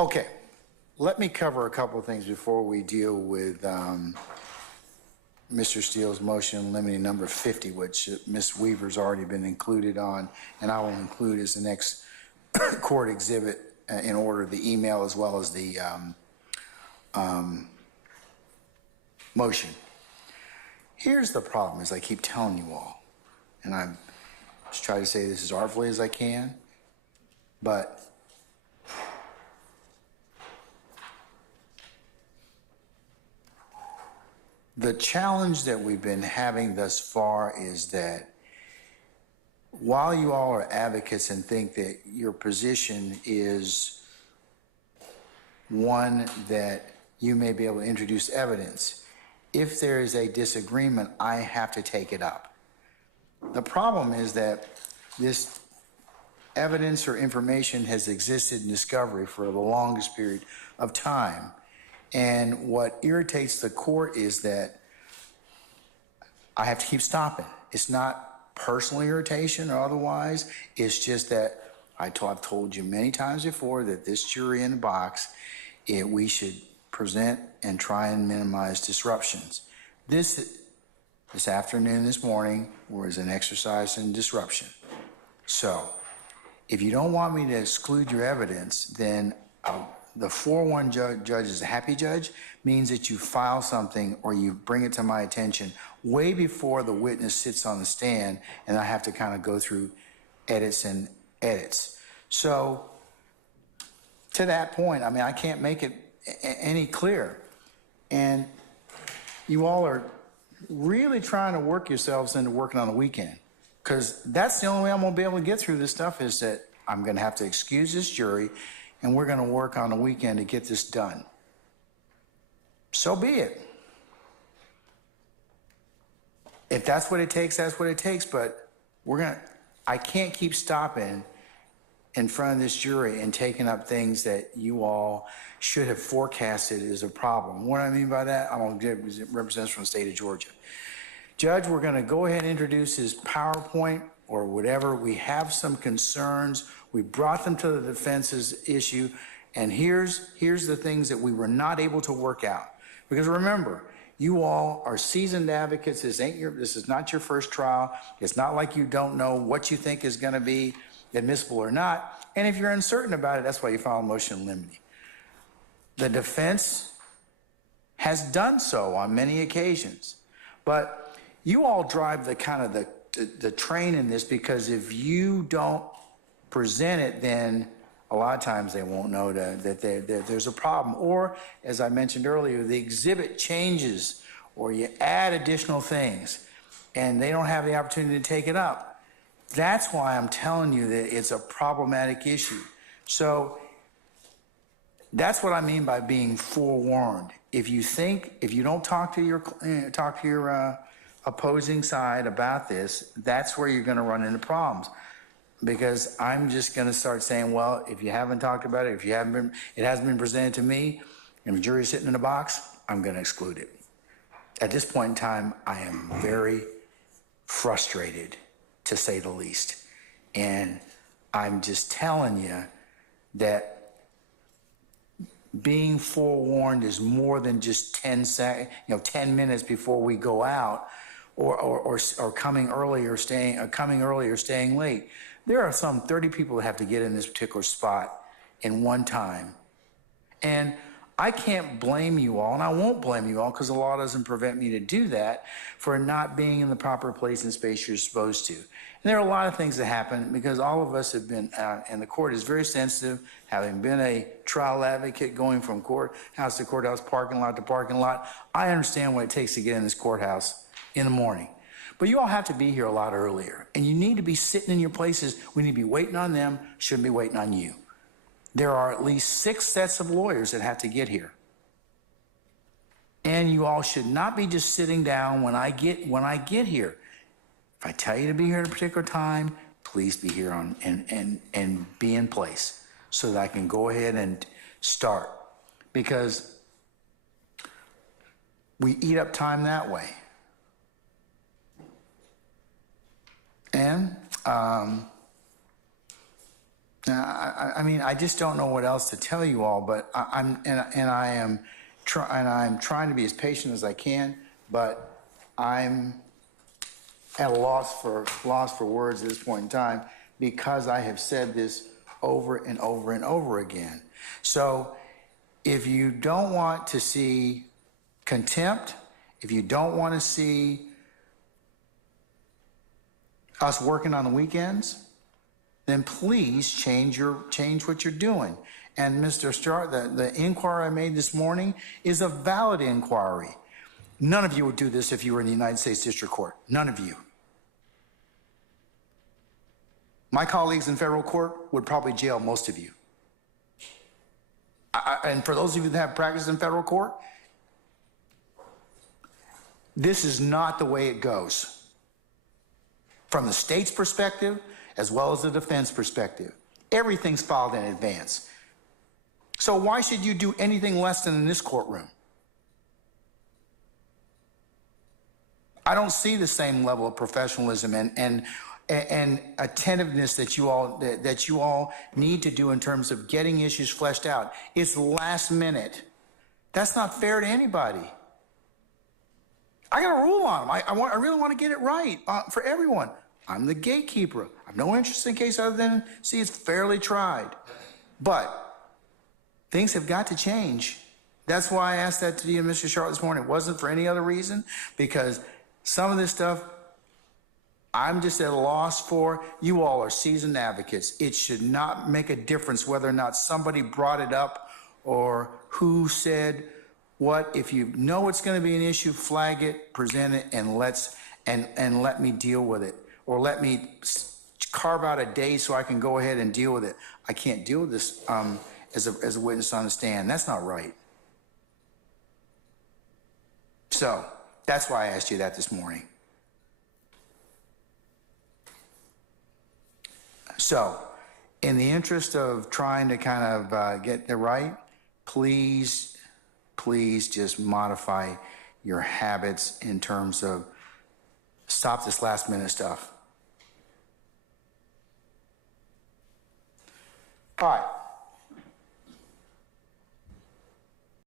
Okay, let me cover a couple of things before we deal with Mr. Steele's motion limiting number 50, which Ms. Weaver's already been included on, and I will include as the next court exhibit in order the email as well as the motion. Here's the problem, as I keep telling you all, and I'm just trying to say this as artfully as I can, but the challenge that we've been having thus far is that while you all are advocates and think that your position is one that you may be able to introduce evidence, if there is a disagreement, I have to take it up. The problem is that this evidence or information has existed in discovery for the longest period of time. And what irritates the court is that I have to keep stopping. It's not personal irritation or otherwise. It's just that I've told you many times before that this jury in the box, we should present and try and minimize disruptions. This afternoon, this morning, was an exercise in disruption. So if you don't want me to exclude your evidence, then the 4-1 judge is a happy judge, means that you file something or you bring it to my attention way before the witness sits on the stand, and I have to kind of go through edits and edits. So to that point, I mean, I can't make it any clearer. And you all are really trying to work yourselves into working on the weekend, because that's the only way I'm going to be able to get through this stuff, is that I'm going to have to excuse this jury, and we're going to work on the weekend to get this done. So be it. If that's what it takes, that's what it takes, but I can't keep stopping in front of this jury and taking up things that you all should have forecasted as a problem. What I mean by that, I'm going to represent from the state of Georgia. Judge, we're going to go ahead and introduce his PowerPoint or whatever. We have some concerns. We brought them to the defense's issue, and here's the things that we were not able to work out. Because remember, you all are seasoned advocates. This is not your first trial. It's not like you don't know what you think is going to be admissible or not. And if you're uncertain about it, that's why you file a motion limiting. The defense has done so on many occasions. But you all drive the kind of the train in this, because if you don't present it, then a lot of times they won't know that there's a problem. Or, as I mentioned earlier, the exhibit changes or you add additional things and they don't have the opportunity to take it up. That's why I'm telling you that it's a problematic issue. So that's what I mean by being forewarned. If you don't talk to your opposing side about this, that's where you're going to run into problems. Because I'm just going to start saying, well, if you haven't talked about it, it hasn't been presented to me, and the jury's sitting in a box, I'm going to exclude it. At this point in time, I am very frustrated, to say the least. And I'm just telling you that being forewarned is more than just 10 minutes before we go out, or coming early or staying late. There are some 30 people that have to get in this particular spot in one time. And I can't blame you all, and I won't blame you all, because the law doesn't prevent me to do that, for not being in the proper place and space you're supposed to. And there are a lot of things that happen, because all of us have been, and the court is very sensitive, having been a trial advocate going from courthouse to courthouse, parking lot to parking lot. I understand what it takes to get in this courthouse in the morning. But you all have to be here a lot earlier, and you need to be sitting in your places. We need to be waiting on them, shouldn't be waiting on you. There are at least 6 sets of lawyers that have to get here. And you all should not be just sitting down when I get here. If I tell you to be here at a particular time, please be here and be in place so that I can go ahead and start. Because we eat up time that way. And I mean, I just don't know what else to tell you all, but I'm trying to be as patient as I can, but I'm at a loss for words at this point in time because I have said this over and over and over again. So if you don't want to see contempt, if you don't want to see us working on the weekends, then please change what you're doing. And Mr. Starr, the inquiry I made this morning is a valid inquiry. None of you would do this if you were in the United States District Court. None of you. My colleagues in federal court would probably jail most of you. And for those of you that have practiced in federal court, this is not the way it goes. From the state's perspective, as well as the defense perspective, everything's filed in advance. So why should you do anything less than in this courtroom? I don't see the same level of professionalism and attentiveness that you all need to do in terms of getting issues fleshed out. It's last minute. That's not fair to anybody. I got a rule on them. I really want to get it right for everyone. I'm the gatekeeper. I have no interest in case other than see it's fairly tried. But things have got to change. That's why I asked that to you, Mr. Sharp, this morning. It wasn't for any other reason, because some of this stuff I'm just at a loss for. You all are seasoned advocates. It should not make a difference whether or not somebody brought it up or who said what. If you know it's going to be an issue, flag it, present it, and let me deal with it. Or let me carve out a day so I can go ahead and deal with it. I can't deal with this as a witness on the stand. That's not right. So that's why I asked you that this morning. So in the interest of trying to kind of get it right, please just modify your habits in terms of stop this last minute stuff. All right.